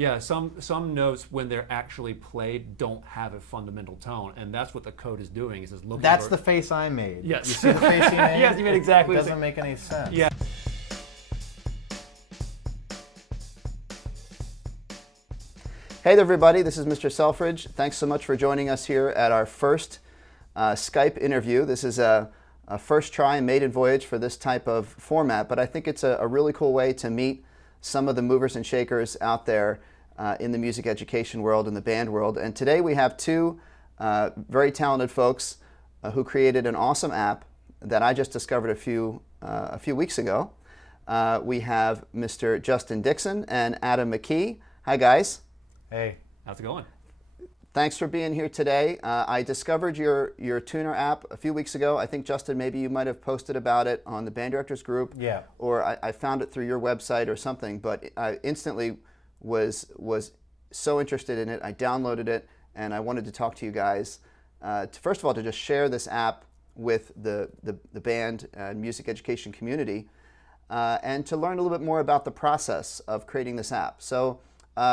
Yeah, some notes when they're actually played don't have a fundamental tone, and that's what the code is doing. Is looking That's for, the face I made. Yes. You see the face he made? Yes, you made exactly It the doesn't same. make any sense. Yeah. Hey there, everybody. This is Mr. Selfridge. Thanks so much for joining us here at our first Skype interview. This is a first try maiden voyage for this type of format, but I think it's a really cool way to meet some of the movers and shakers out there in the music education world, in the band world. And today we have two very talented folks who created an awesome app that I just discovered a few weeks ago. We have Mr. Justin Dickson and Adam McKee. Hi, guys. Hey. How's it going? Thanks for being here today. I discovered your tuner app a few weeks ago. I think, Justin, maybe you might have posted about it on the Band Directors group. Yeah. Or I found it through your website or something, but I instantly was so interested in it. I downloaded it, and I wanted to talk to you guys. First of all, to just share this app with the band and music education community, and to learn a little bit more about the process of creating this app. So,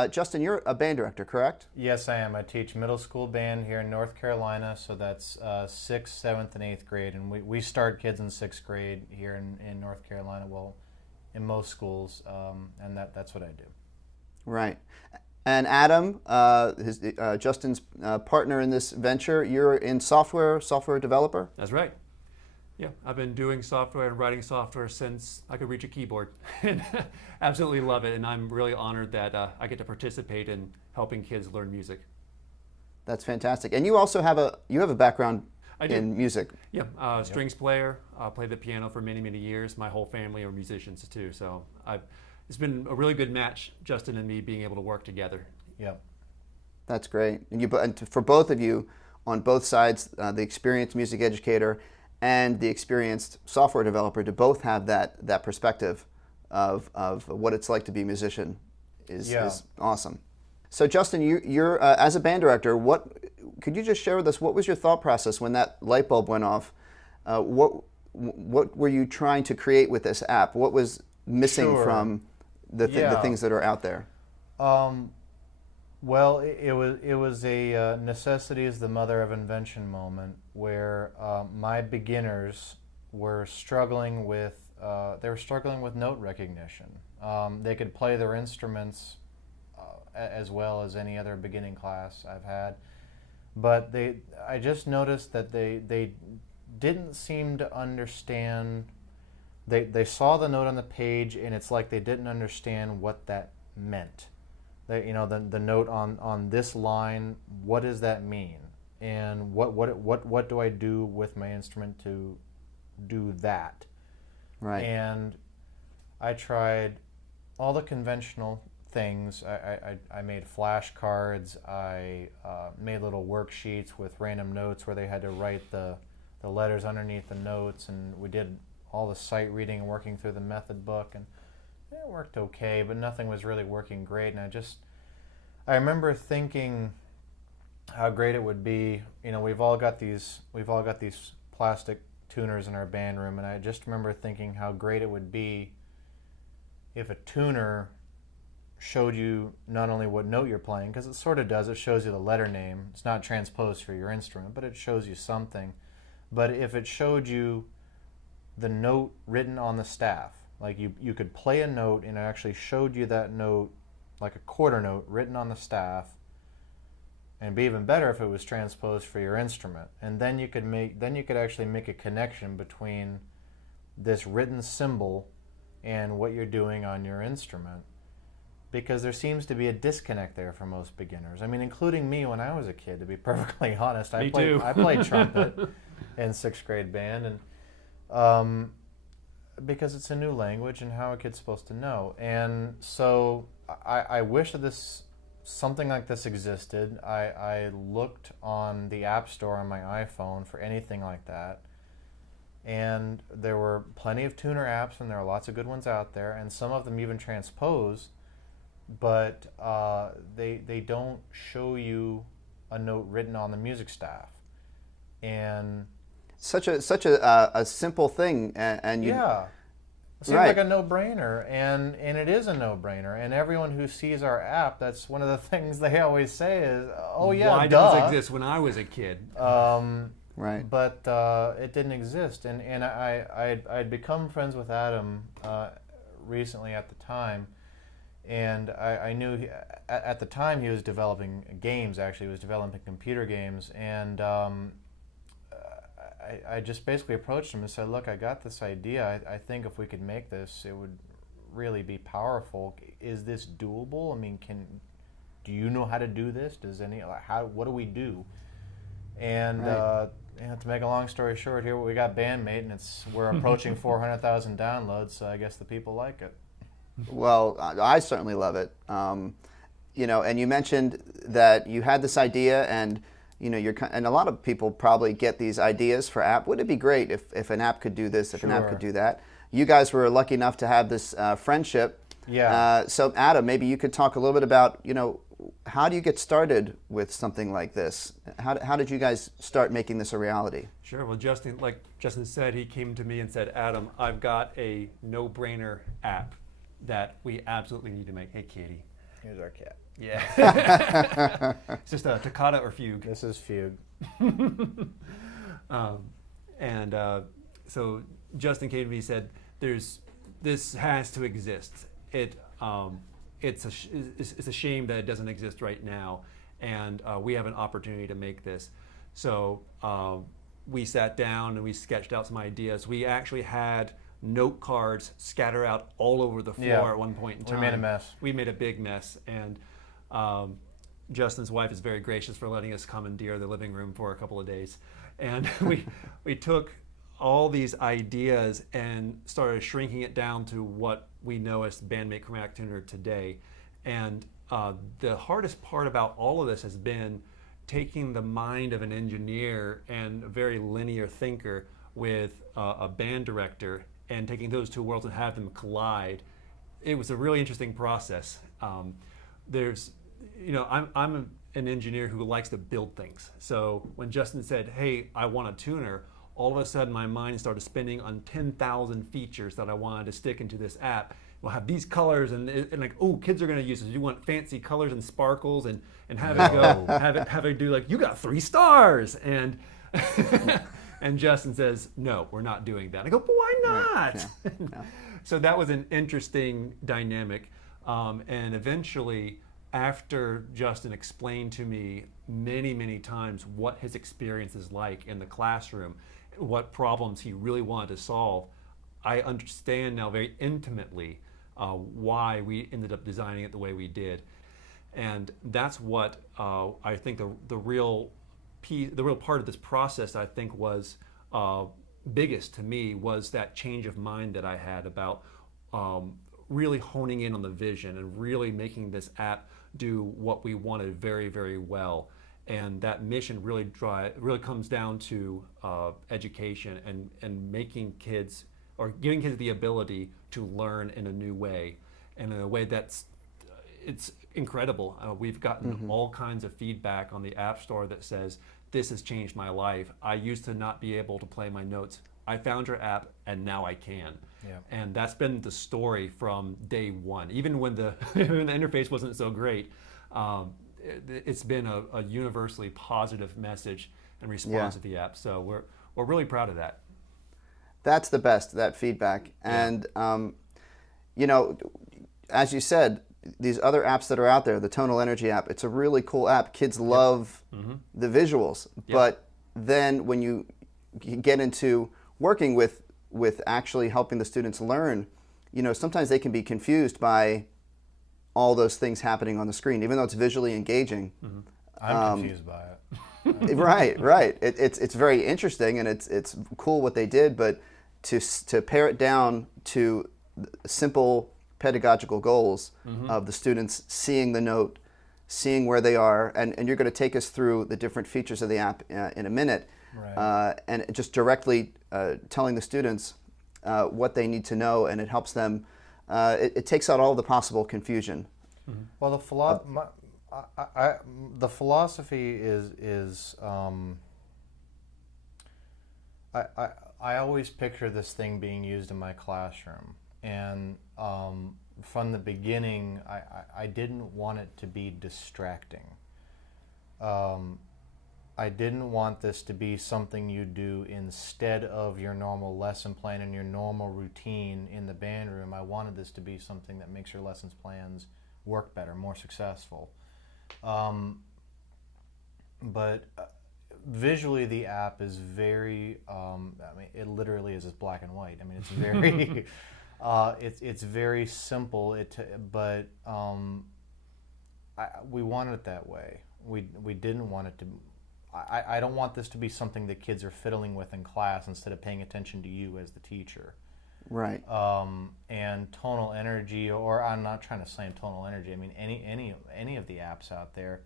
Justin, you're a band director, correct? Yes, I am. I teach middle school band here in North Carolina, so that's 6th, 7th, and 8th grade. And we start kids in 6th grade here in North Carolina, well, in most schools, and that's what I do. Right. And Adam, Justin's partner in this venture, you're in software developer? That's right. Yeah, I've been doing software and writing software since I could reach a keyboard. And absolutely love it, and I'm really honored that I get to participate in helping kids learn music. That's fantastic. And you also have a background in music. Yeah, strings player. Played the piano for many, many years. My whole family are musicians too, so it's been a really good match, Justin and me being able to work together. Yeah. That's great. And for both of you, on both sides, the experienced music educator and the experienced software developer, to both have that perspective of what it's like to be a musician is awesome. So Justin, you're as a band director, could you just share with us, what was your thought process when that light bulb went off? What were you trying to create with this app? What was missing from the things that are out there? Well, it was a necessity is the mother of invention moment, where my beginners were struggling with note recognition. They could play their instruments as well as any other beginning class I've had, but I just noticed that they didn't seem to understand. They saw the note on the page, and it's like they didn't understand what that meant. The note on this line, what does that mean? And what do I do with my instrument to do that? Right. And I tried all the conventional things. I made flashcards. I made little worksheets with random notes where they had to write the letters underneath the notes, and we did all the sight reading and working through the method book, and it worked okay, but nothing was really working great. And I remember thinking how great it would be. We've all got these plastic tuners in our band room, and I just remember thinking how great it would be if a tuner showed you not only what note you're playing, because it sort of does, it shows you the letter name. It's not transposed for your instrument, but it shows you something. But if it showed you the note written on the staff, like you could play a note and it actually showed you that note, like a quarter note written on the staff, and it'd be even better if it was transposed for your instrument. And then you could actually make a connection between this written symbol and what you're doing on your instrument, because there seems to be a disconnect there for most beginners. I mean, including me when I was a kid, to be perfectly honest. I played trumpet in 6th grade band, and because it's a new language, and how a kid's supposed to know. And so I wish that something like this existed. I looked on the App Store on my iPhone for anything like that, and there were plenty of tuner apps, and there are lots of good ones out there, and some of them even transpose, but they don't show you a note written on the music staff. And such a simple thing, and It seems Right. like a no-brainer, and it is a no-brainer. And everyone who sees our app, that's one of the things they always say is, "Oh yeah, Why duh." did this exist when I was a kid? Right. But it didn't exist, and I'd become friends with Adam recently at the time, and I knew at the time he was developing games. Actually, he was developing computer games, and I just basically approached him and said, "Look, I got this idea. I think if we could make this, it would really be powerful. Is this doable? I mean, do you know how to do this? What do we do?" And Right. to make a long story short, here we got Bandmate, and we're approaching 400,000 downloads. So I guess the people like it. Well, I certainly love it. And you mentioned that you had this idea, and and a lot of people probably get these ideas for app. Wouldn't it be great if an app could do this, if an app could do that? You guys were lucky enough to have this friendship. Yeah. So Adam, maybe you could talk a little bit about, how do you get started with something like this? How did you guys start making this a reality? Sure. Well, like Justin said, he came to me and said, "Adam, I've got a no-brainer app that we absolutely need to make." Hey, kitty. Here's our cat. Yeah. It's just a toccata or fugue. This is Fugue. So Justin came to me and said, "This has to exist. It's a shame that it doesn't exist right now, and we have an opportunity to make this." So we sat down and we sketched out some ideas. We actually had note cards scattered out all over the floor at one point in time. We made a mess. We made a big mess, and Justin's wife is very gracious for letting us commandeer the living room for a couple of days. And we took all these ideas and started shrinking it down to what we know as BandMate Chromatic Tuner today. And the hardest part about all of this has been taking the mind of an engineer and a very linear thinker with a band director and taking those two worlds and have them collide. It was a really interesting process. I'm an engineer who likes to build things. So when Justin said, "Hey, I want a tuner," all of a sudden my mind started spinning on 10,000 features that I wanted to stick into this app. We'll have these colors and like, oh, kids are gonna use this. You want fancy colors and sparkles and have it go, have it do like, "You got 3 stars." And and Justin says, "No, we're not doing that." I go, "But why not?" Right. Yeah. So that was an interesting dynamic. And eventually, after Justin explained to me many, many times what his experience is like in the classroom, what problems he really wanted to solve, I understand now very intimately why we ended up designing it the way we did. And that's what I think the real part of this process, I think, was biggest to me, was that change of mind that I had about really honing in on the vision and really making this app do what we wanted very, very well. And that mission really comes down to education and making kids, or giving kids the ability to learn in a new way, and in a way it's incredible. We've gotten all kinds of feedback on the App Store that says, "This has changed my life. I used to not be able to play my notes. I found your app and now I can." Yeah. And that's been the story from day one. Even when the interface wasn't so great, it's been a universally positive message and response to the app. So we're really proud of that. That's the best, that feedback. And, as you said, these other apps that are out there, the Tonal Energy app, it's a really cool app. Kids love the visuals. But then when you get into working with actually helping the students learn, sometimes they can be confused by all those things happening on the screen, even though it's visually engaging. I'm confused by it. Right. It's very interesting, and it's cool what they did, but to pare it down to simple pedagogical goals of the students seeing the note, seeing where they are, and you're going to take us through the different features of the app in a minute, and just directly telling the students what they need to know, and it helps them. It takes out all the possible confusion. Well, the philosophy is I always picture this thing being used in my classroom, and from the beginning, I didn't want it to be distracting. I didn't want this to be something you do instead of your normal lesson plan and your normal routine in the band room. I wanted this to be something that makes your lessons plans work better, more successful. But visually, the app is very, I mean, it literally is just black and white. I mean, it's very, it's very simple, but we wanted it that way. We didn't want it to. I don't want this to be something that kids are fiddling with in class instead of paying attention to you as the teacher. Right. And tonal energy, or I'm not trying to slam tonal energy. I mean, any of the apps out there,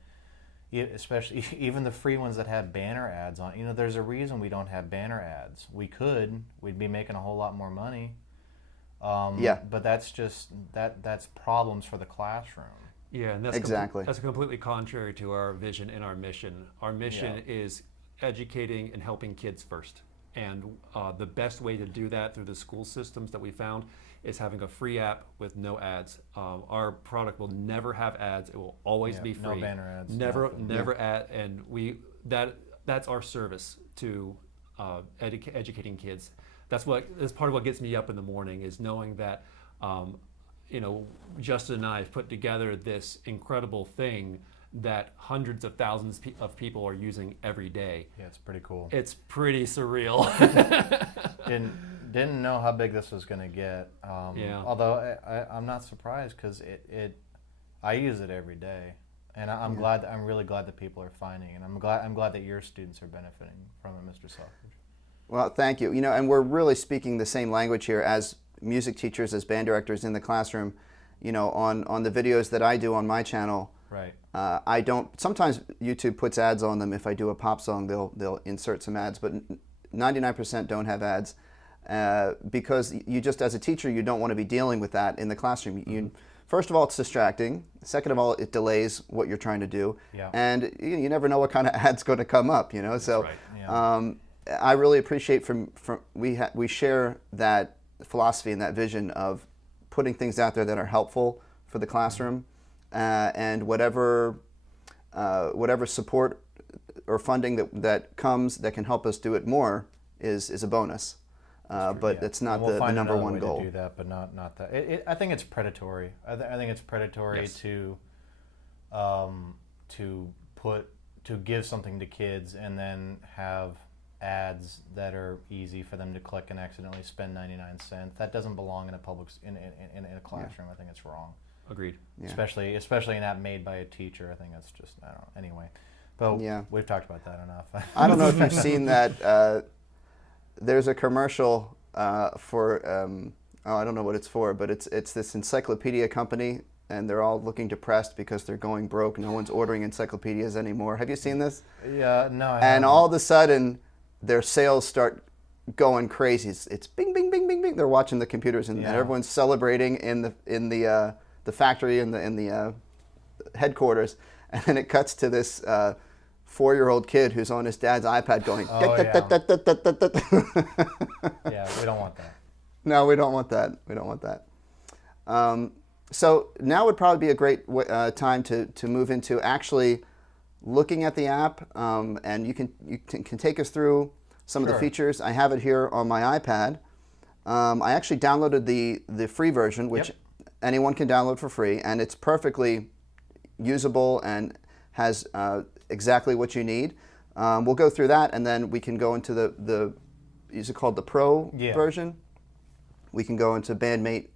especially even the free ones that have banner ads on. You know, there's a reason we don't have banner ads. We could. We'd be making a whole lot more money. Yeah. But that's just that's problems for the classroom. Yeah, and that's exactly. That's completely contrary to our vision and our mission. Our mission is educating and helping kids first. And the best way to do that through the school systems that we found is having a free app with no ads. Our product will never have ads. It will always be free. No banner ads. Never ad. And that's our service to educating kids. That's part of what gets me up in the morning, is knowing that Justin and I have put together this incredible thing that hundreds of thousands of people are using every day. Yeah, it's pretty cool. It's pretty surreal. Didn't know how big this was going to get. Although I'm not surprised, because I use it every day, and I'm glad. I'm really glad that people are finding it. And I'm glad that your students are benefiting from it, Mr. Selfridge. Well, thank you. And we're really speaking the same language here as music teachers, as band directors in the classroom. On the videos that I do on my channel. Right. I don't. Sometimes YouTube puts ads on them. If I do a pop song, they'll insert some ads, but 99% don't have ads, because you just, as a teacher, you don't want to be dealing with that in the classroom. First of all, it's distracting. Second of all, it delays what you're trying to do, and you never know what kind of ad's going to come up. So right. Yeah. I really appreciate we share that philosophy and that vision of putting things out there that are helpful for the classroom. And whatever support or funding that comes that can help us do it more is a bonus, but it's not the number one goal. To do that, but not that. I think it's predatory. I think it's predatory to give something to kids and then have ads that are easy for them to click and accidentally spend 99 cents. That doesn't belong in a in a classroom. I think it's wrong. Agreed. Yeah. Especially an app made by a teacher. I think that's just, I don't know. Anyway, but we've talked about that enough. I don't know if you've seen that. There's a commercial for I don't know what it's for, but it's this encyclopedia company, and they're all looking depressed because they're going broke. No one's ordering encyclopedias anymore. Have you seen this? Yeah, no. I and haven't. All of a sudden, their sales start going crazy. It's bing, bing, bing, bing, bing. They're watching the computers, and everyone's celebrating in the factory, in the headquarters, and then it cuts to this 4-year-old kid who's on his dad's iPad going. Yeah, we don't want that. No, we don't want that. We don't want that. So now would probably be a great time to move into actually looking at the app, and you can take us through some of the features. I have it here on my iPad. I actually downloaded the free version, which anyone can download for free, and it's perfectly usable and has exactly what you need. We'll go through that, and then we can go into is it called the Pro version? We can go into BandMate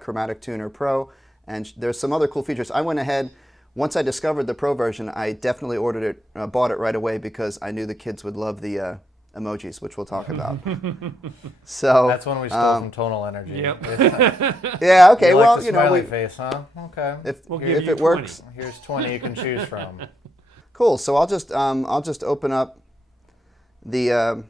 Chromatic Tuner Pro, and there's some other cool features. I went ahead, once I discovered the Pro version, I definitely ordered it, bought it right away, because I knew the kids would love the emojis, which we'll talk about. So that's when we stole from Tonal Energy. Yep. Yeah. Okay. You Well, like the smiley face, huh? Okay. If We'll give if you it 20. works, Here's 20 you can choose from. cool. So I'll just open up the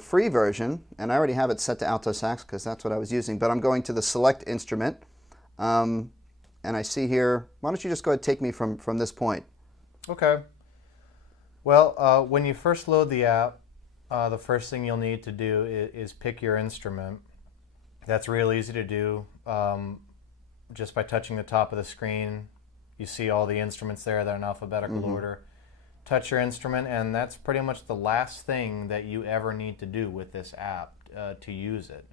free version, and I already have it set to alto sax because that's what I was using. But I'm going to the select instrument, and I see here. Why don't you just go ahead and take me from this point? Okay. Well, when you first load the app, the first thing you'll need to do is pick your instrument. That's real easy to do. Just by touching the top of the screen, you see all the instruments there that are in alphabetical order. Touch your instrument, and that's pretty much the last thing that you ever need to do with this app to use it.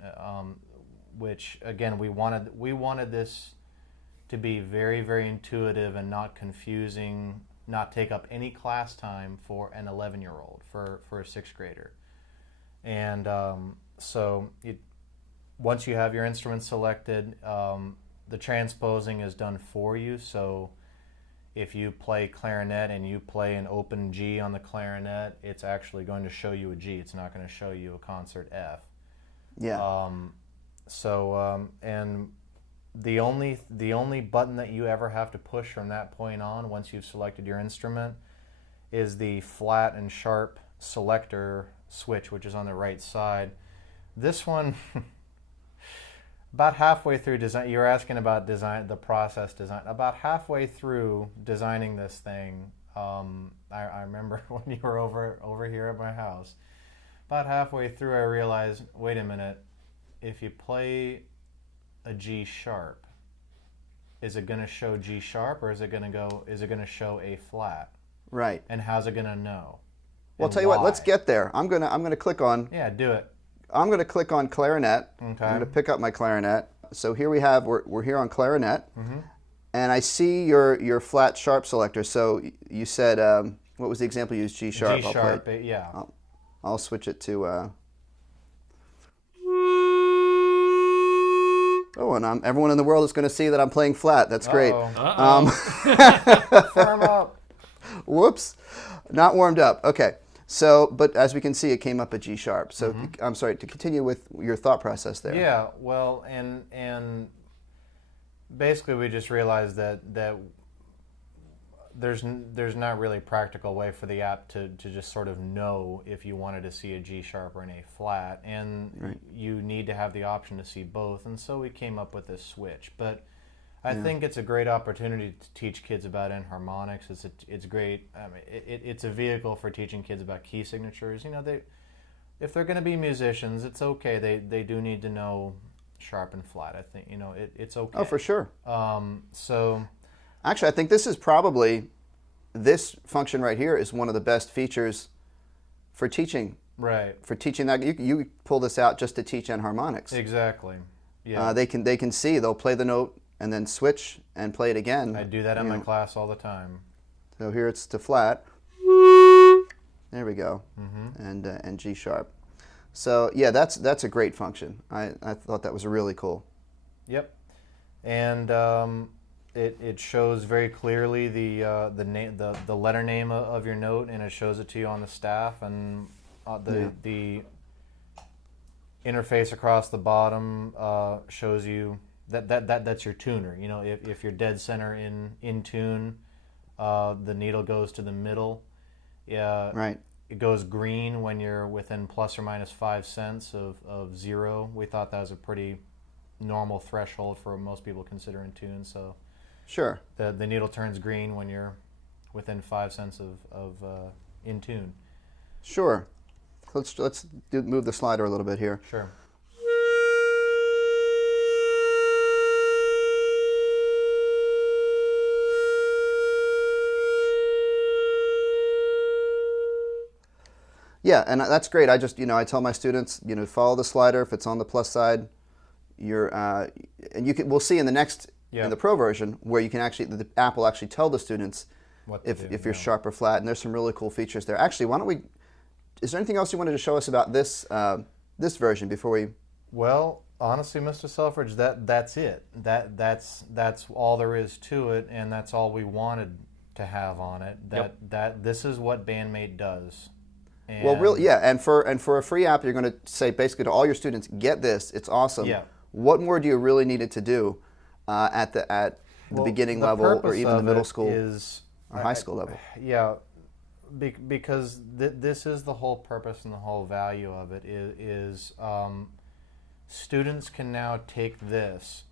Which again, we wanted this to be very, very intuitive and not confusing, not take up any class time for an 11-year-old, for a 6th grader. And once you have your instrument selected, the transposing is done for you. So if you play clarinet and you play an open G on the clarinet, it's actually going to show you a G. It's not going to show you a concert F. Yeah. And the only button that you ever have to push from that point on, once you've selected your instrument, is the flat and sharp selector switch, which is on the right side. This one, about halfway through design, you were asking about design, the process design. About halfway through designing this thing, I remember when you were over here at my house. About halfway through, I realized, wait a minute, if you play a G sharp, is it going to show G sharp, or is it going to show A flat? Right. And how's it going to know? Well, I'll tell you what, let's get there. I'm gonna click on. Yeah, do it. I'm gonna click on clarinet. Okay. I'm gonna pick up my clarinet. So here we're here on clarinet, and I see your flat sharp selector. So you said what was the example you used? G sharp. G sharp. Yeah. I'll switch it to. Oh, and everyone in the world is going to see that I'm playing flat. That's great. Firm up. Whoops, not warmed up. Okay. So, but as we can see, it came up a G sharp. So, I'm sorry, to continue with your thought process there. Yeah, well, and basically we just realized that there's not really a practical way for the app to just sort of know if you wanted to see a G sharp or an A flat, and you need to have the option to see both, and so we came up with this switch. But I think it's a great opportunity to teach kids about enharmonics. It's great. I mean, it's a vehicle for teaching kids about key signatures. You know, if they're going to be musicians, it's okay. They do need to know sharp and flat. I think, you know, it's okay. Oh, for sure. So actually, I think this this function right here is one of the best features for teaching. Right. For teaching that, you pull this out just to teach enharmonics. Exactly. Yeah. They can see. They'll play the note and then switch and play it again. I do that in my class all the time. So here it's to flat. There we go. And G sharp. So yeah, that's a great function. I thought that was really cool. Yep. And it shows very clearly the letter name of your note, and it shows it to you on the staff, and the interface across the bottom shows you that's your tuner. You know, if you're dead center in tune, the needle goes to the middle. Yeah. Right. It goes green when you're within plus or minus 5 cents of 0. We thought that was a pretty normal threshold for most people consider in tune. So sure. The needle turns green when you're within 5 cents of in tune. Sure. Let's move the slider a little bit here. Sure. Yeah, and that's great. I just, I tell my students, follow the slider. If it's on the plus side, we'll see in the next, in the Pro version, where you can actually, the app will actually tell the students if you're sharp or flat, and there's some really cool features there. Actually, why don't we, is there anything else you wanted to show us about this this version before we? Well, honestly, Mr. Selfridge, that's it. That's all there is to it, and that's all we wanted to have on it. That this is what BandMate does. And well, really, yeah, and for a free app, you're going to say basically to all your students, get this. It's awesome. Yeah. What more do you really need it to do at the beginning level, or even the middle school or high school level? Yeah, because this is the whole purpose and the whole value of it is students can now take this,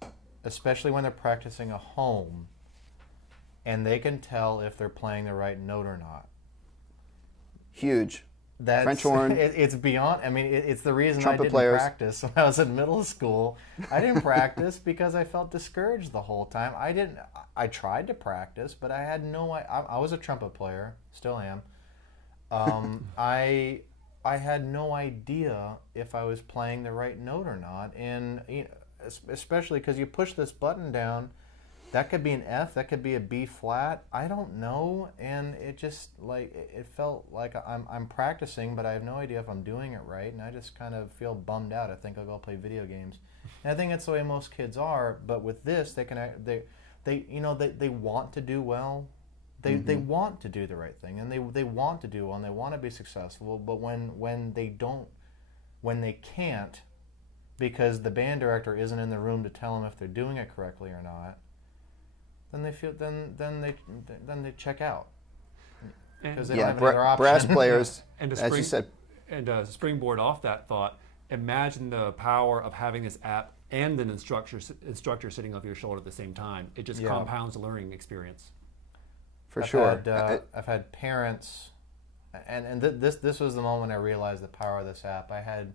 especially when they're practicing at home, and they can tell if they're playing the right note or not. Huge. That's, French horn. It's beyond. I mean, it's the reason I Trumpet didn't players. practice when I was in middle school. I didn't practice because I felt discouraged the whole time. I tried to practice, but I had no. I was a trumpet player, still am. I had no idea if I was playing the right note or not, and especially because you push this button down. That could be an F, that could be a B flat. I don't know, and it just it felt like I'm practicing, but I have no idea if I'm doing it right, and I just kind of feel bummed out. I think I'll go play video games, and I think that's the way most kids are. But with this, they want to do well. They want to do the right thing, and they want to do well, and they want to be successful. But when they can't, because the band director isn't in the room to tell them if they're doing it correctly or not, then they feel then they check out because they don't have any other option. Brass players, And as you said, and springboard off that thought, imagine the power of having this app and an instructor sitting over your shoulder at the same time. It just compounds the learning experience. For sure. I've had parents, and this was the moment I realized the power of this app. I had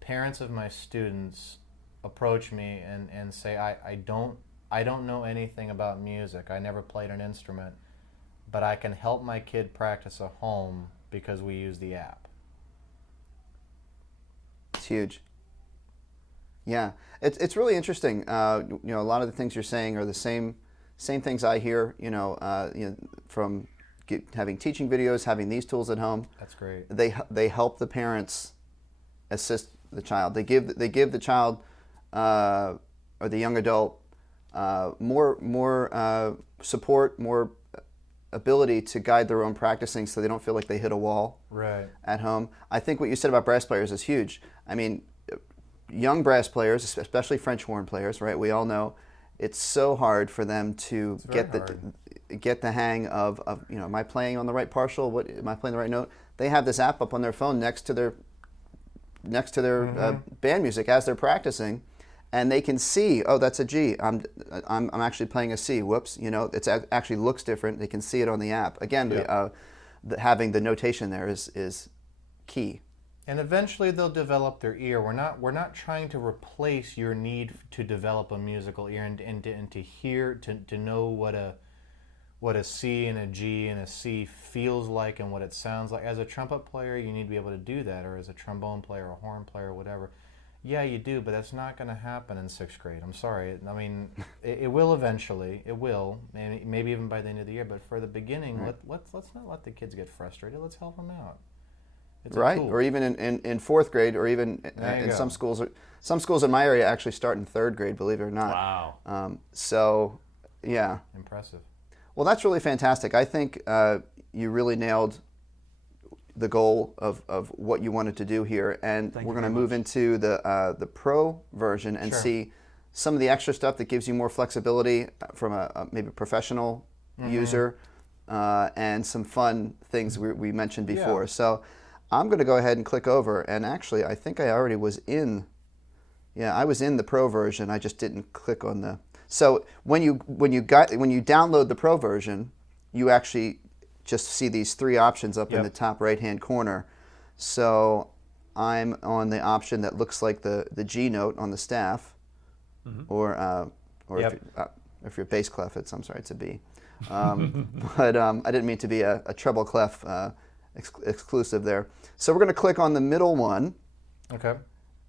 parents of my students approach me and say, I don't know anything about music. I never played an instrument, but I can help my kid practice at home because we use the app. It's huge. Yeah, it's really interesting. A lot of the things you're saying are the same things I hear. From having teaching videos, having these tools at home. That's great. They help the parents assist the child. They give the child or the young adult more support, more ability to guide their own practicing, so they don't feel like they hit a wall at home. I think what you said about brass players is huge. I mean, young brass players, especially French horn players, right? We all know it's so hard for them to get the hang of am I playing on the right partial? What am I playing the right note? They have this app up on their phone next to their band music as they're practicing, and they can see, oh, that's a G. I'm actually playing a C. Whoops, it actually looks different. They can see it on the app. Again, having the notation there is key. And eventually they'll develop their ear. We're not trying to replace your need to develop a musical ear and to hear, to know what a C and a G and a C feels like and what it sounds like. As a trumpet player, you need to be able to do that, or as a trombone player or horn player or whatever. Yeah, you do, but that's not going to happen in 6th grade. I'm sorry. I mean, it will eventually. It will, maybe even by the end of the year. But for the beginning, let's not let the kids get frustrated. Let's help them out. It's right, or even in 4th grade, or even in some schools. Some schools in my area actually start in 3rd grade, believe it or not. Wow. So, yeah. Impressive. Well, that's really fantastic. I think you really nailed the goal of what you wanted to do here, and we're going to move into the Pro version and see some of the extra stuff that gives you more flexibility from a maybe professional user, and some fun things we mentioned before. So I'm going to go ahead and click over, and actually I think I already was in. Yeah, I was in the Pro version. I just didn't click on the. So when you download the Pro version, you actually just see these 3 options up in the top right-hand corner. So I'm on the option that looks like the G note on the staff, or if you're bass clef, I'm sorry, it's a B. But I didn't mean to be a treble clef exclusive there. So we're going to click on the middle one. Okay.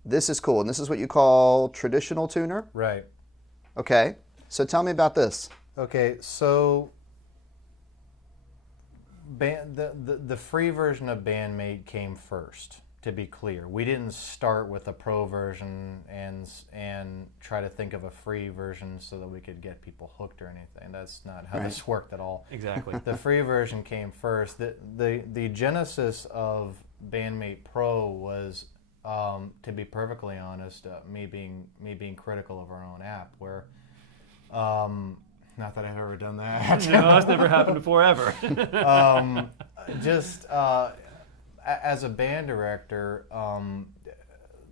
This is cool, and this is what you call traditional tuner? Right. Okay, so tell me about this. Okay, so the free version of BandMate came first, to be clear. We didn't start with a Pro version and try to think of a free version so that we could get people hooked or anything. That's not how this worked at all. Exactly. The free version came first. The genesis of BandMate Pro was, to be perfectly honest, me being critical of our own app, where not that I've ever done that. No, that's never happened before ever. As a band director,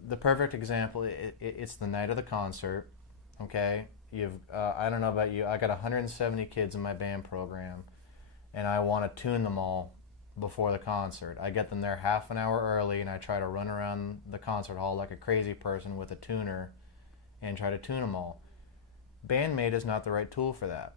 the perfect example, it's the night of the concert. Okay, I don't know about you, I got 170 kids in my band program, and I want to tune them all before the concert. I get them there half an hour early, and I try to run around the concert hall like a crazy person with a tuner and try to tune them all. BandMate is not the right tool for that.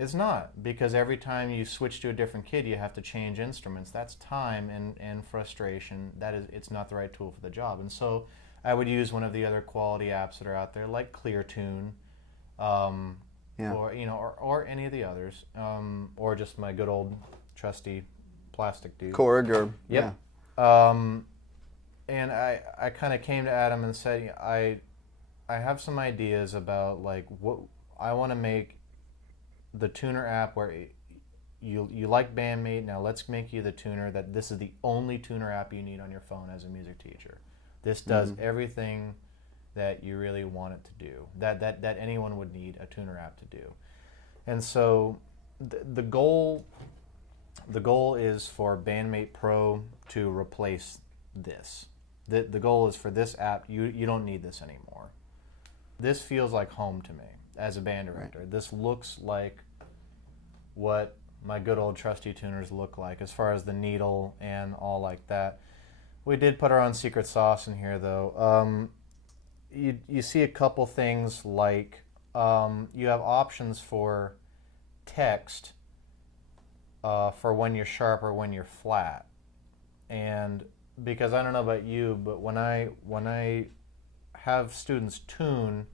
It's not, because every time you switch to a different kid, you have to change instruments. That's time and frustration. It's not the right tool for the job. And so I would use one of the other quality apps that are out there, like ClearTune, or any of the others, or just my good old trusty plastic dude. Korg or yep. Yeah. And I kind of came to Adam and said, I have some ideas about like what I want to make the tuner app where you like BandMate. Now let's make you the tuner that this is the only tuner app you need on your phone as a music teacher. This does everything that you really want it to do, that anyone would need a tuner app to do. And so the goal is for BandMate Pro to replace this. The goal is for this app, you don't need this anymore. This feels like home to me as a band director. Right. This looks like what my good old trusty tuners look like as far as the needle and all like that. We did put our own secret sauce in here though. You see a couple things like you have options for text for when you're sharp or when you're flat. And because I don't know about you, but when I have students tune,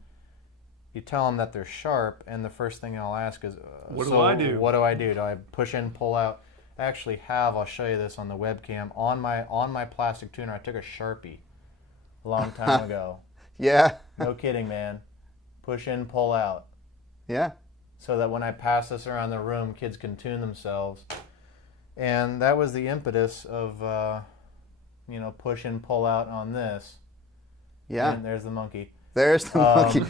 you tell them that they're sharp, and the first thing I'll ask is, what do I do? What do I do? Do I push in, pull out? I actually have, I'll show you this on the webcam, on my plastic tuner, I took a Sharpie a long time ago. Yeah. No kidding, man. Push in, pull out. Yeah. So that when I pass this around the room, kids can tune themselves. And that was the impetus of, push in, pull out on this. Yeah. And there's the monkey. There's the monkey.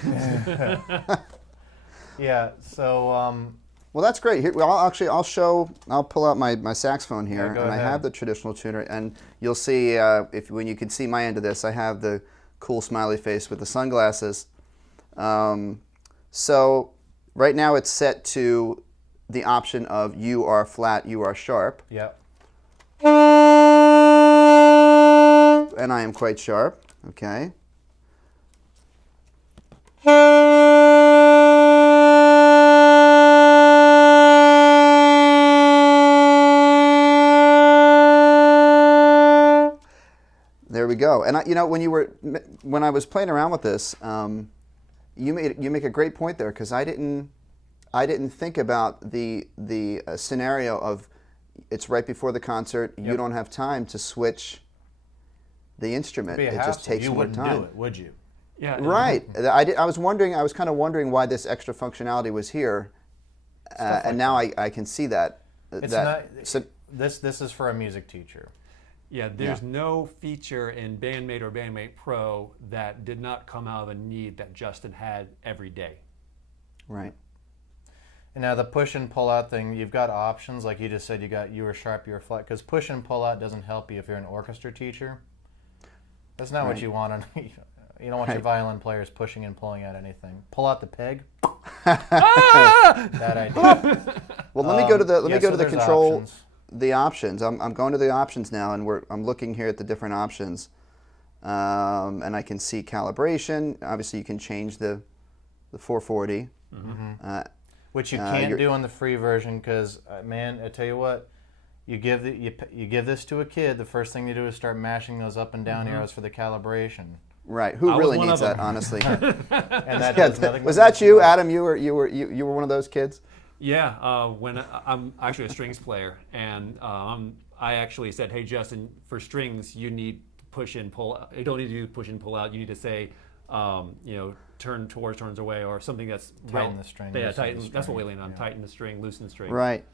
Yeah, so... well, that's great. Here, I'll pull out my saxophone here, yeah, and ahead. I have the traditional tuner, and you'll see, when you can see my end of this, I have the cool smiley face with the sunglasses. So right now it's set to the option of you are flat, you are sharp. Yep. And I am quite sharp, okay. There we go. And when I was playing around with this, you make a great point there, because I didn't think about the scenario of it's right before the concert. Yep. You don't have time to switch the instrument. It'd be a it just takes you more wouldn't time. do it, would you? Yeah. Right. I was kind of wondering why this extra functionality was here, and now I can see that. It's this is for a music teacher. Yeah, there's no feature in BandMate or BandMate Pro that did not come out of a need that Justin had every day. Right. And now the push and pull out thing, you've got options, like you just said, you were sharp, you were flat, because push and pull out doesn't help you if you're an orchestra teacher. That's not what you want. You don't want your violin players pushing and pulling out anything. Pull out the peg. That idea. Well, let me go to the control. Options. The options. I'm going to the options now, and I'm looking here at the different options, and I can see calibration. Obviously, you can change the 440, which you can't do on the free version, because man, I tell you what, you give this to a kid, the first thing you do is start mashing those up and down arrows for the calibration. Right. Who really needs that, honestly? And that does nothing. Was that you, Adam? You were one of those kids? Yeah, when I'm actually a strings player, and I actually said, "Hey, Justin, for strings, you need push in, pull out. You don't need to do push in, pull out. You need to say, turn towards, turns away, or something that's tighten the string. Yeah, tighten. That's what we lean on. Tighten the string, loosen the string. Right.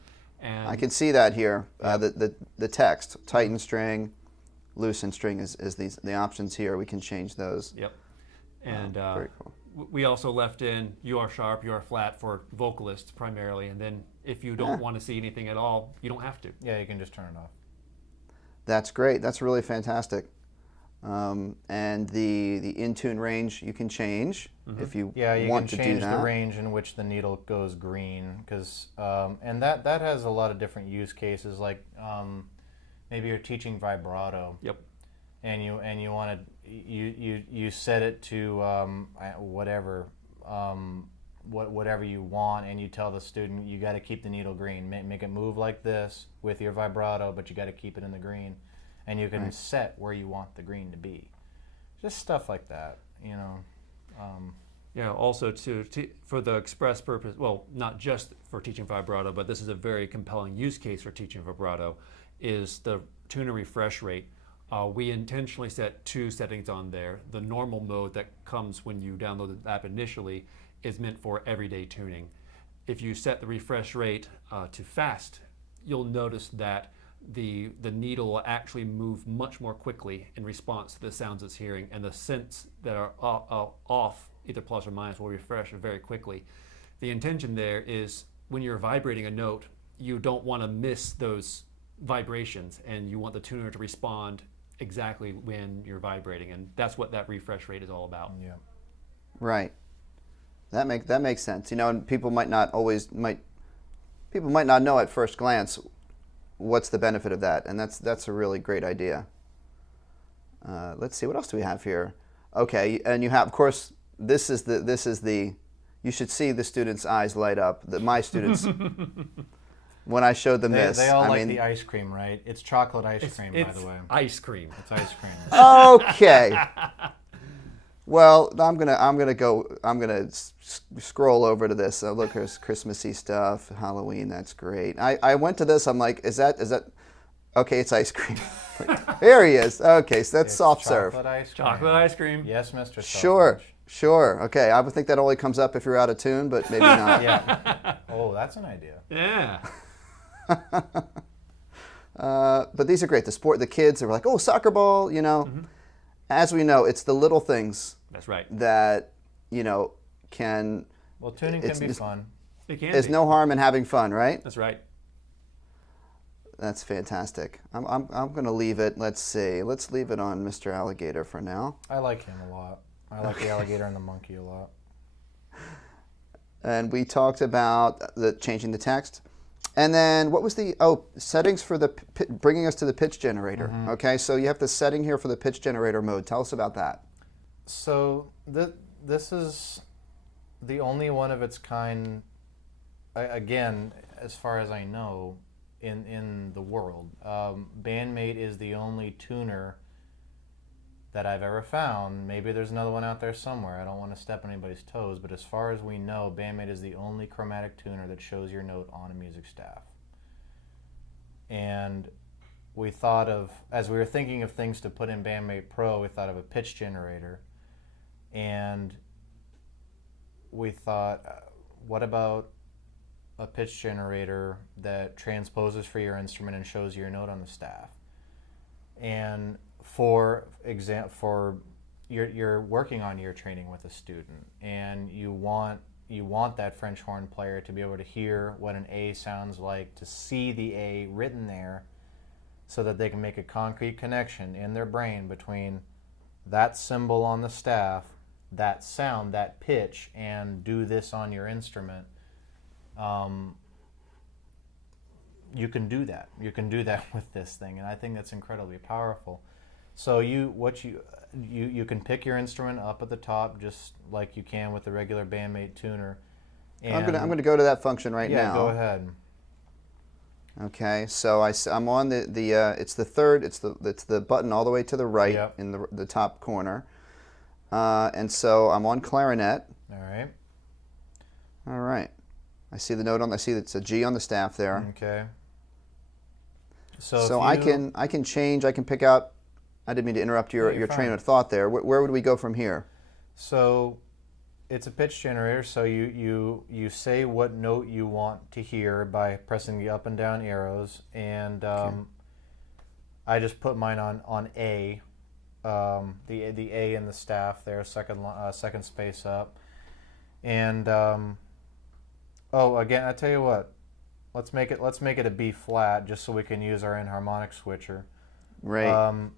And I can see that here. The text, tighten string, loosen string is the options here. We can change those. Yep. And very cool. We also left in you are sharp, you are flat for vocalists primarily, and then if you don't want to see anything at all, you don't have to. Yeah, you can just turn it off. That's great. That's really fantastic. And the in-tune range you can change if you you want can to change do that. the range in which the needle goes green, because and that has a lot of different use cases. Like maybe you're teaching vibrato. Yep. And you want to you set it to whatever whatever you want, and you tell the student you got to keep the needle green. Make it move like this with your vibrato, but you got to keep it in the green, and you can set where you want the green to be. Just stuff like that, you know. Yeah, also for the express purpose, well, not just for teaching vibrato, but this is a very compelling use case for teaching vibrato, is the tuner refresh rate. We intentionally set 2 settings on there. The normal mode that comes when you download the app initially is meant for everyday tuning. If you set the refresh rate to fast, you'll notice that the needle will actually move much more quickly in response to the sounds it's hearing, and the scents that are off, either plus or minus, will refresh very quickly. The intention there is when you're vibrating a note, you don't want to miss those vibrations, and you want the tuner to respond exactly when you're vibrating, and that's what that refresh rate is all about. Yeah. Right. That makes sense. You know, and people might not know at first glance what's the benefit of that, and that's a really great idea. Let's see, what else do we have here? Okay, and you have, of course, this is the you should see the students' eyes light up. My students. When I showed them this, they all like the ice cream, right? It's chocolate ice cream, by the way. Ice cream. It's ice cream. Okay. Well, I'm gonna scroll over to this. Look, there's Christmassy stuff, Halloween. That's great. I went to this. I'm like, is that? Okay, it's ice cream. Here he is. Okay, so that's soft serve. Chocolate ice cream. Yes, Mr. Sure. Okay, I would think that only comes up if you're out of tune, but maybe not. Yeah. Oh, that's an idea. Yeah. But these are great. The kids are like, oh, soccer ball, you know. Mm-hmm. As we know, it's the little things. That's right. That, you know, can. Well, tuning can be fun. It can. There's no harm in having fun, right? That's right. That's fantastic. I'm going to leave it. Let's see. Let's leave it on Mr. Alligator for now. I like him a lot. I like the alligator and the monkey a lot. And we talked about changing the text. And then what was settings for bringing us to the pitch generator. Mm-hmm. Okay, so you have the setting here for the pitch generator mode. Tell us about that. So this is the only one of its kind, again, as far as I know, in the world. BandMate is the only tuner that I've ever found. Maybe there's another one out there somewhere. I don't want to step on anybody's toes, but as far as we know, BandMate is the only chromatic tuner that shows your note on a music staff. And we thought of, as we were thinking of things to put in BandMate Pro, we thought of a pitch generator. And we thought, what about a pitch generator that transposes for your instrument and shows your note on the staff? And for example, you're working on ear training with a student, and you want that French horn player to be able to hear what an A sounds like, to see the A written there, so that they can make a concrete connection in their brain between that symbol on the staff, that sound, that pitch, and do this on your instrument. You can do that. You can do that with this thing, and I think that's incredibly powerful. So you can pick your instrument up at the top, just like you can with the regular BandMate tuner. And I'm gonna go to that function now. Yeah, go ahead. Okay, so I'm on it's the button all the way to the right in the top corner, and so I'm on clarinet. All right. I see the note I see it's a G on the staff there. Okay. So I can change. I can pick out. I didn't mean to interrupt your train of thought there. Where would we go from here? So it's a pitch generator. So you say what note you want to hear by pressing the up and down arrows, and I just put mine on A, the A in the staff there, second space up, and again, I tell you what, let's make it a B flat just so we can use our enharmonic switcher. Right.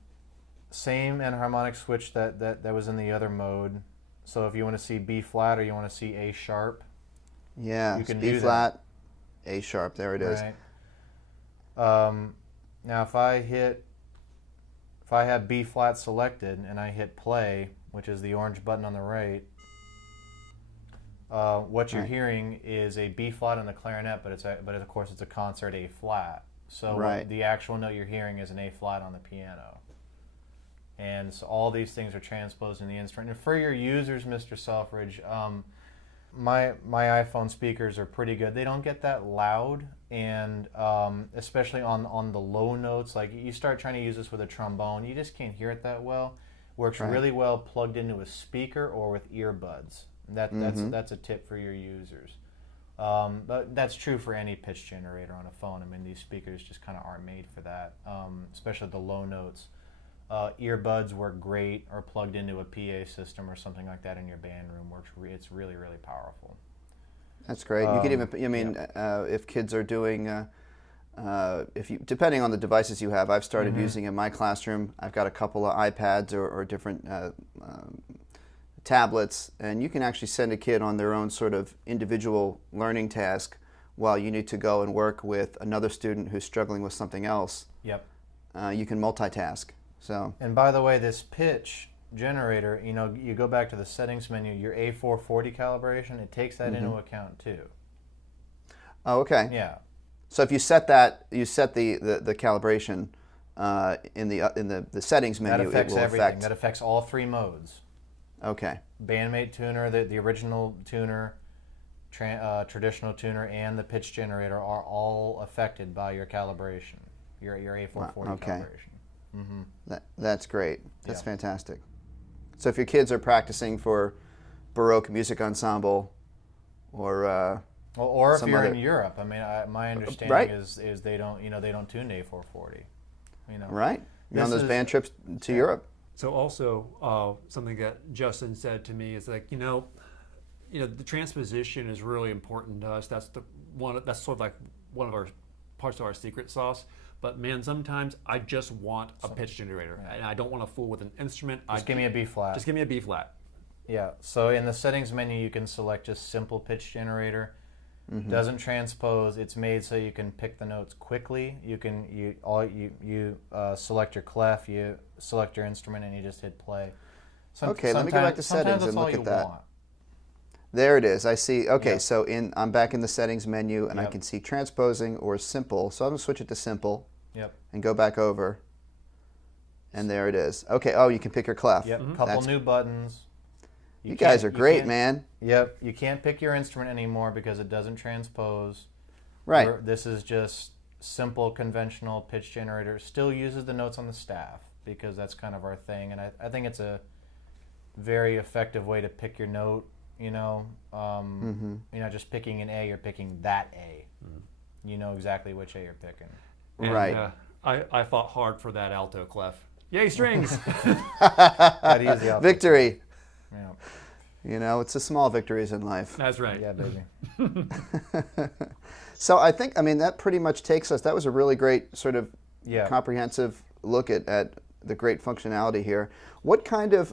Same enharmonic switch that was in the other mode. So if you want to see B flat or you want to see A sharp, Yeah, you can B do flat, A sharp. There it is. right? Now if I have B flat selected and I hit play, which is the orange button on the right, what you're Right. hearing is a B flat on the clarinet, but of course it's a concert A flat. So Right. the actual note you're hearing is an A flat on the piano. And so all these things are transposed in the instrument. And for your users, Mr. Selfridge, my iPhone speakers are pretty good. They don't get that loud, and especially on the low notes, like you start trying to use this with a trombone, you just can't hear it that well. Works Right. really well plugged into a speaker or with earbuds. That's a tip for your users. But that's true for any pitch generator on a phone. I mean, these speakers just kind of aren't made for that, especially the low notes. Earbuds work great, or plugged into a PA system or something like that in your band room works. It's really, really powerful. That's great. You can even, I mean, if kids are doing, depending on the devices you have, I've started using in my classroom. I've got a couple of iPads or different tablets, and you can actually send a kid on their own sort of individual learning task while you need to go and work with another student who's struggling with something else. Yep. You can multitask. So. And by the way, this pitch generator, you go back to the settings menu, your A440 calibration, it takes that into account too. Oh, okay. Yeah. So if you set that, you set the calibration in the settings menu, That affects it will everything. affect. That affects all three modes. Okay. BandMate Tuner, the original tuner, traditional tuner, and the pitch generator are all affected by your calibration, your A440 Okay. calibration. That's great. That's Yeah. fantastic. So if your kids are practicing for Baroque music ensemble, or Or if some you're other- in Europe, I mean, my understanding Right. is they don't tune to A440. right, you're on This those is- band trips to Europe. So also something that Justin said to me is like, the transposition is really important to us. That's sort of like one of our parts of our secret sauce. But man, sometimes I just want a pitch generator, and I don't want to fool with an instrument. Just give me a B flat. Just give me a B flat. Yeah. So in the settings menu, you can select just simple pitch generator. Doesn't transpose. It's made so you can pick the notes quickly. You select your clef, you select your instrument, and you just hit play. Okay, let me go back to settings and look at that. Want. There it is. I see. Okay, Yep. so I'm back in the settings menu, and I Yep. can see transposing or simple. So I'm gonna switch it to simple Yep. and go back over. And there it is. Okay. Oh, you can pick your clef. Yep. Mm-hmm. Couple new buttons. You guys are great, can't- man. Yep. You can't pick your instrument anymore because it doesn't transpose. Right. This is just simple, conventional pitch generator. Still uses the notes on the staff because that's kind of our thing, and I think it's a very effective way to pick your note. You're not just picking an A, you're picking that A. You know exactly which A you're picking. And, Right. I fought hard for that alto clef. Yay, strings! Gotta use the outfit. Victory. Yeah. It's the small victories in life. That's right. Yeah, baby. So I think, that pretty much takes us. That was a really great sort of Yeah. comprehensive look at the great functionality here. What kind of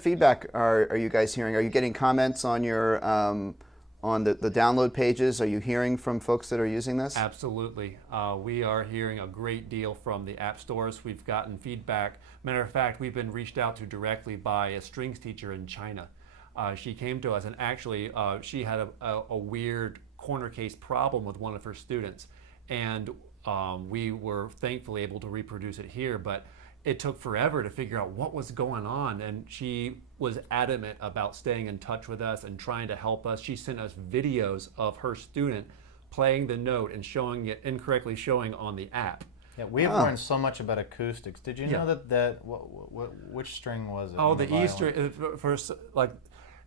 feedback are you guys hearing? Are you getting comments on your on the download pages? Are you hearing from folks that are using this? Absolutely. We are hearing a great deal from the app stores. We've gotten feedback. Matter of fact, we've been reached out to directly by a strings teacher in China. She came to us, and actually she had a weird corner case problem with one of her students. And we were thankfully able to reproduce it here, but it took forever to figure out what was going on, and she was adamant about staying in touch with us and trying to help us. She sent us videos of her student playing the note and showing it incorrectly showing on the app. Yeah, we've learned so much about acoustics. Did you know that which string was it? Oh, in the violin? E string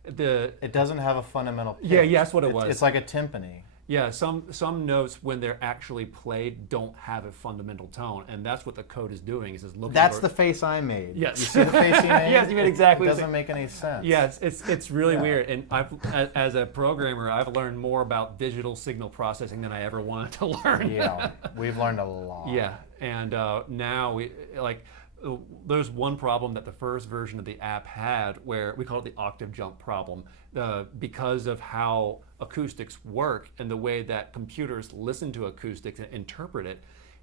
It doesn't have a fundamental pitch. Yeah, that's what it was. It's like a timpani. Yeah, some notes when they're actually played don't have a fundamental tone, and that's what the code is doing. It says looking That's for, the face I made. Yes. You see the face he made? Yes, you made exactly It the doesn't same. make any sense. Yeah, it's really Yeah. weird. And as a programmer, I've learned more about digital signal processing than I ever wanted to learn. Yeah, we've learned a lot. Yeah, and now we there's one problem that the first version of the app had, where we call it the octave jump problem, because of how acoustics work and the way that computers listen to acoustics and interpret it.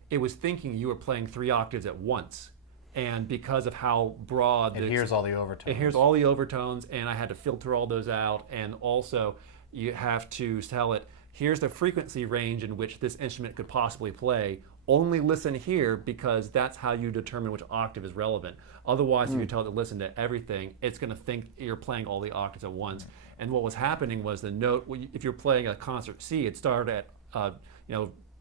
It was thinking you were playing 3 octaves at once, and because of how broad It hears all the overtones. it hears all the overtones, and I had to filter all those out. And also, you have to tell it, here's the frequency range in which this instrument could possibly play. Only listen here, because that's how you determine which octave is relevant. Otherwise, if you tell it to listen to everything, it's going to think you're playing all the octaves at once. And what was happening was the note, if you're playing a concert C, it started at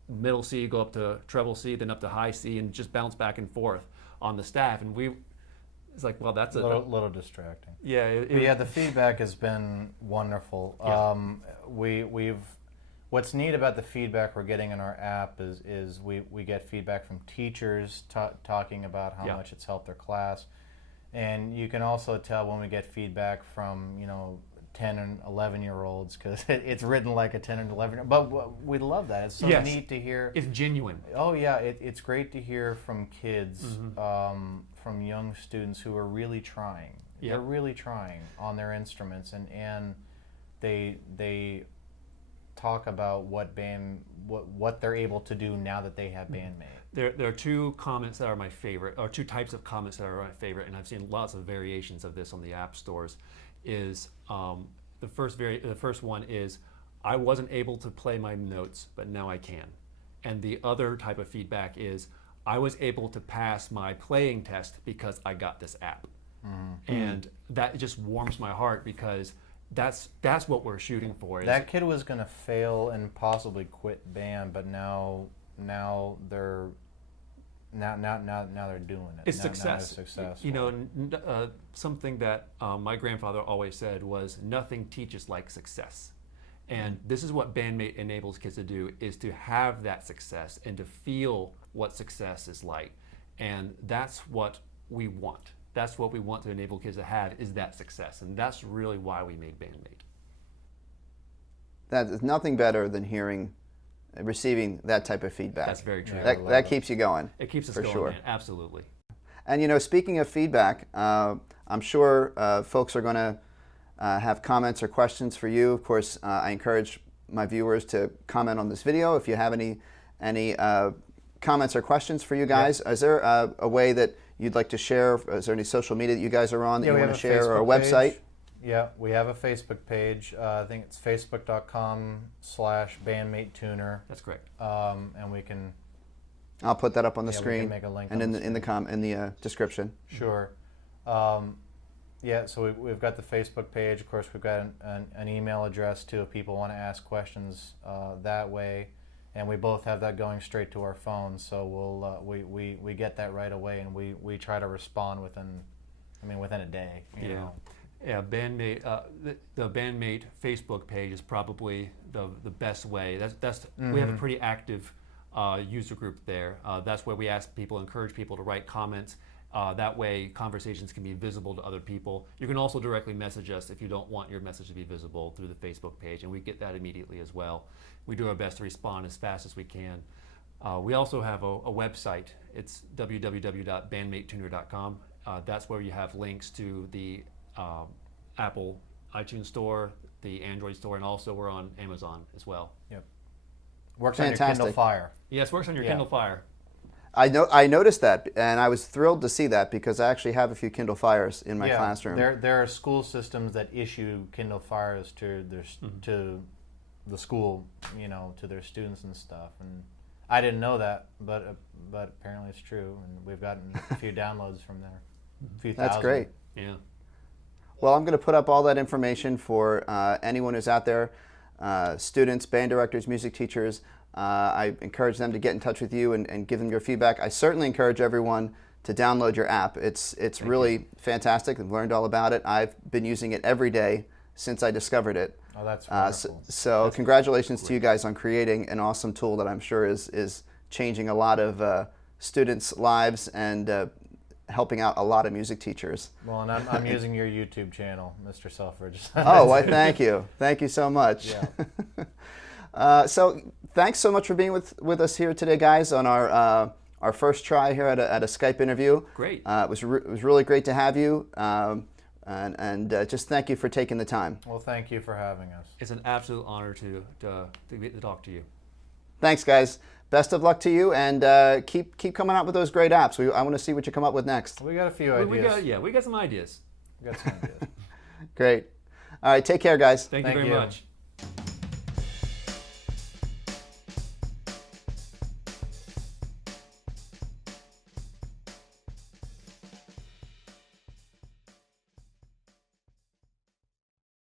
middle C, go up to treble C, then up to high C, and just bounce back and forth on the staff. And it's like, well, that's a little distracting. Yeah. But yeah, the feedback has been wonderful. Yeah. What's neat about the feedback we're getting in our app is we get feedback from teachers talking about how much it's helped their class, and you can also tell when we get feedback from 10 and 11-year-olds, because it's written like a 10 and 11-year-old. But we love that. It's so neat to hear. It's genuine. Oh yeah, it's great to hear from kids, from young students who are really trying. Yeah. They're really trying on their instruments, and they talk about what they're able to do now that they have BandMate. There are 2 comments that are my favorite, or 2 types of comments that are my favorite, and I've seen lots of variations of this on the app stores. Is the first one is, I wasn't able to play my notes, but now I can. And the other type of feedback is, I was able to pass my playing test because I got this app. And that just warms my heart, because that's what we're shooting for. That kid was going to fail and possibly quit band, but now they're doing it. It's success. Now they're successful. Something that my grandfather always said was, nothing teaches like success. And this is what BandMate enables kids to do, is to have that success and to feel what success is like. And that's what we want. That's what we want to enable kids to have, is that success. And that's really why we made BandMate. That is nothing better than receiving that type of feedback. That's very true. That keeps you going. It keeps us for going, sure. man. Absolutely. And speaking of feedback, I'm sure folks are going to have comments or questions for you. Of course, I encourage my viewers to comment on this video if you have any comments or questions for you guys. Is there a way that you'd like to share? Is there any social media that you guys are on that you want to share, or a website? Yeah, we have a Facebook page. I think it's facebook.com/BandMate Tuner. That's correct. And we can. I'll put that up on the screen, we can make a link and in the description. Sure. Yeah, so we've got the Facebook page. Of course, we've got an email address too, if people want to ask questions that way. And we both have that going straight to our phones, so we get that right away, and we try to respond within a day. You know. Yeah, BandMate. The BandMate Facebook page is probably the best way. We have a pretty active user group there. That's where we encourage people to write comments. That way, conversations can be visible to other people. You can also directly message us if you don't want your message to be visible through the Facebook page, and we get that immediately as well. We do our best to respond as fast as we can. We also have a website. It's www.bandmatetuner.com. That's where you have links to the Apple iTunes Store, the Android Store, and also we're on Amazon as well. Yep. Works on your Kindle Fire. Yes, works on your Kindle Fire. I noticed that, and I was thrilled to see that, because I actually have a few Kindle Fires in my classroom. There are school systems that issue Kindle Fires to to the school, to their students and stuff. And I didn't know that, but apparently it's true, and we've gotten a few downloads from there. A few That's thousand. great. Yeah. Well, I'm going to put up all that information for anyone who's out there, students, band directors, music teachers. I encourage them to get in touch with you and give them your feedback. I certainly encourage everyone to download your app. It's really fantastic. I've learned all about it. I've been using it every day since I discovered it. Oh, that's wonderful. So congratulations to you guys on creating an awesome tool that I'm sure is changing a lot of students' lives and helping out a lot of music teachers. Well, and I'm using your YouTube channel, Mr. Selfridge. Oh, why, thank you. Thank you so much. Yeah. So thanks so much for being with us here today, guys, on our our first try here at a Skype interview. Great. It was really great to have you, and just thank you for taking the time. Well, thank you for having us. It's an absolute honor to get to talk to you. Thanks, guys. Best of luck to you, and keep coming out with those great apps. I want to see what you come up with next. We got a few ideas. We got some ideas. We got some ideas. Great. All right, take care, guys. Thank you very much.